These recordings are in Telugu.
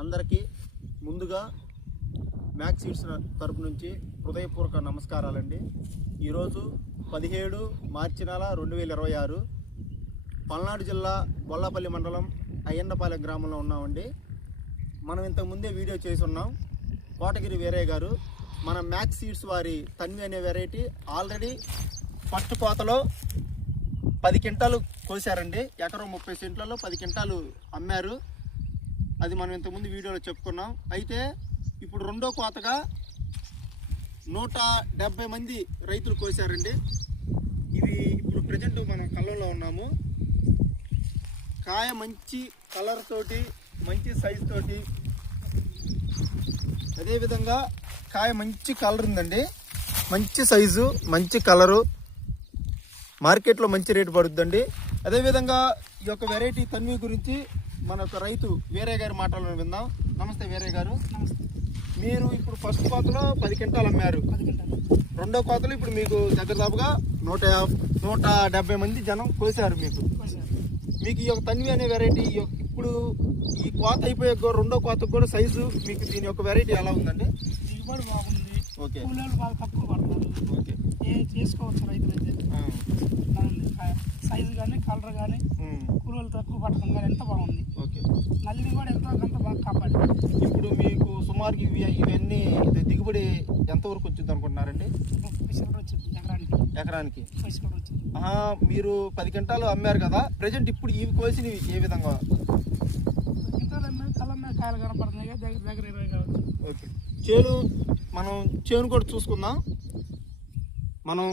అందరికీ ముందుగా మ్యాక్స్ సీడ్స్ తరపు నుంచి హృదయపూర్వక నమస్కారాలండి. ఈరోజు 17 మార్చి 2026 పల్నాడు జిల్లా బొల్లాపల్లి మండలం అయ్యన్నపాలెం గ్రామంలో ఉన్నామండి. మనం ఇంతకుముందే వీడియో చేసి ఉన్నాం. కోటగిరి వీరయ్య గారు మన మ్యాక్స్ సీడ్స్ వారి తన్వి అనే వెరైటీ ఆల్రెడీ ఫస్ట్ కోతలో 10 క్వింటాలు కోసారండి. ఎకరం 30 సెంట్లలో 10 క్వింటాలు అమ్మారు. అది మనం ఇంతకుముందు వీడియోలో చెప్పుకున్నాం. అయితే ఇప్పుడు రెండో కోతగా 170 మంది రైతులు కోసారండి. ఇది ఇప్పుడు ప్రజెంట్ మనం కళ్ళంలో ఉన్నాము. కాయ మంచి కలర్ తోటి, మంచి సైజు తోటి, అదేవిధంగా కాయ మంచి కలర్ ఉందండి. మంచి సైజు, మంచి కలరు, మార్కెట్లో మంచి రేటు పడుతుందండి. అదేవిధంగా ఈ యొక్క వెరైటీ తన్వి గురించి మన యొక్క రైతు వీరయ్య గారి మాటలను విందాం. నమస్తే వీరయ్య గారు. నమస్తే. మీరు ఇప్పుడు ఫస్ట్ కోతలో 10 క్వింటాలు అమ్మారు. రెండో కోతలో ఇప్పుడు మీకు దగ్గరదాపుగా 170 మంది జనం కోసారు. మీకు ఈ యొక్క తన్వి అనే వెరైటీ ఇప్పుడు ఈ కోత అయిపోయే రెండో కోతకు కూడా సైజు మీకు దీని యొక్క వెరైటీ ఎలా ఉందండి? దిగుబడి బాగుంది. ఓకే. కూలీలు బాగా తక్కువ పడుతున్నారు. ఓకే. చేసుకోవచ్చు రైతులు అయితే. సైజు కానీ కలర్ కానీ కూలీలు తక్కువ పడటం కానీ ఎంత బాగుంది. ఓకే. నల్లిని కూడా ఎంతో కొంత బాగా కాపాడు. ఇప్పుడు మీకు సుమారుకి ఇవన్నీ దిగుబడి ఎంతవరకు వచ్చింది అనుకుంటున్నారండి? వచ్చింది ఎకరానికి. వచ్చింది. మీరు 10 క్వింటాలు అమ్మారు కదా, ప్రజెంట్ ఇప్పుడు ఇవి కోసినవి ఏ విధంగా? క్వింటాలు అమ్మాయి కళ్ళ కాయలు కనపడుతున్నాయి. దగ్గర 20 కావచ్చు. ఓకే. మనం చేను కూడా చూసుకుందాం. మనం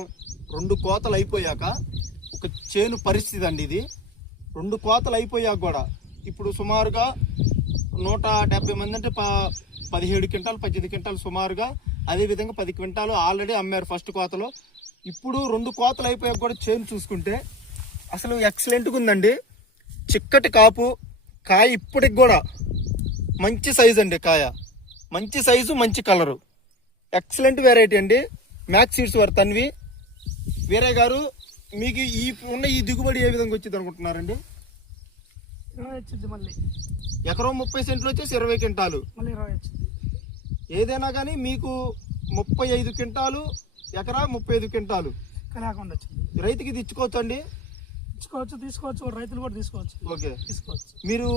2 కోతలు అయిపోయాక ఒక చేను పరిస్థితి అండి ఇది. 2 కోతలు అయిపోయాక కూడా ఇప్పుడు సుమారుగా 170 మంది అంటే 17 క్వింటాలు 18 క్వింటాలు సుమారుగా. అదేవిధంగా 10 క్వింటాలు ఆల్రెడీ అమ్మారు ఫస్ట్ కోతలో. ఇప్పుడు 2 కోతలు అయిపోయాక కూడా చేను చూసుకుంటే అసలు ఎక్సలెంట్గా ఉందండి. చిక్కటి కాపు, కాయ ఇప్పటికి కూడా మంచి సైజు అండి. కాయ మంచి సైజు, మంచి కలరు, ఎక్సలెంట్ వెరైటీ అండి. మ్యాక్స్ సీడ్స్ వారి తన్వి. వీరయ్య గారు, మీకు ఈ దిగుబడి ఏ విధంగా వచ్చింది అనుకుంటున్నారండి? 20 వచ్చింది. మళ్ళీ ఎకరం 30 సెంట్లు వచ్చేసి 20 క్వింటాలు. మళ్ళీ 20 వచ్చింది. ఏదైనా కానీ మీకు 35 క్వింటాలు ఎకరా 35 క్వింటాలు లేకుండా వచ్చింది. రైతుకి ఇది ఇచ్చుకోవచ్చు అండి? తీసుకోవచ్చు. రైతులు కూడా తీసుకోవచ్చు. ఓకే. తీసుకోవచ్చు. మీరు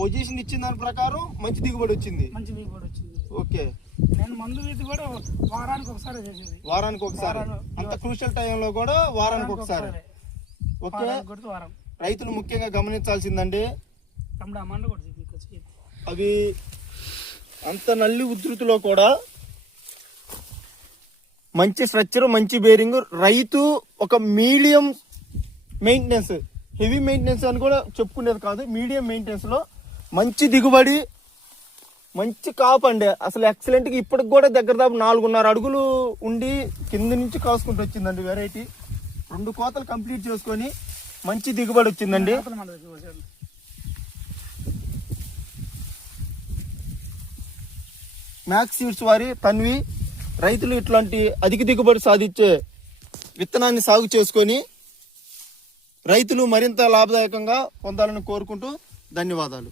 పొజిషన్ ఇచ్చిన దాని ప్రకారం మంచి దిగుబడి వచ్చింది. ఓకే. నేను మందు వీటి కూడా వారానికి ఒకసారి చేసేది. వారానికి ఒకసారి, అంత క్రూషియల్ టైంలో కూడా వారానికి ఒకసారి. ఓకే. రైతులు ముఖ్యంగా గమనించాల్సిందండి, అవి అంత నల్లి ఉధృతిలో కూడా మంచి స్ట్రక్చర్, మంచి బేరింగ్. రైతు ఒక మీడియం మెయింటెనెన్స్, హెవీ మెయింటెనెన్స్ అని కూడా చెప్పుకునేది కాదు. మీడియం మెయింటెనెన్స్ లో మంచి దిగుబడి, మంచి కాపు అండి. అసలు ఎక్సలెంట్గా ఇప్పటికి కూడా దగ్గర దాపు 4.5 అడుగులు ఉండి కింద నుంచి కాసుకుంటూ వచ్చిందండి వెరైటీ. 2 కోతలు కంప్లీట్ చేసుకొని మంచి దిగుబడి వచ్చిందండి. మ్యాక్స్ సీడ్స్ వారి తన్వి. రైతులు ఇట్లాంటి అధిక దిగుబడి సాధించే విత్తనాన్ని సాగు చేసుకొని రైతులు మరింత లాభదాయకంగా పొందాలని కోరుకుంటూ ధన్యవాదాలు.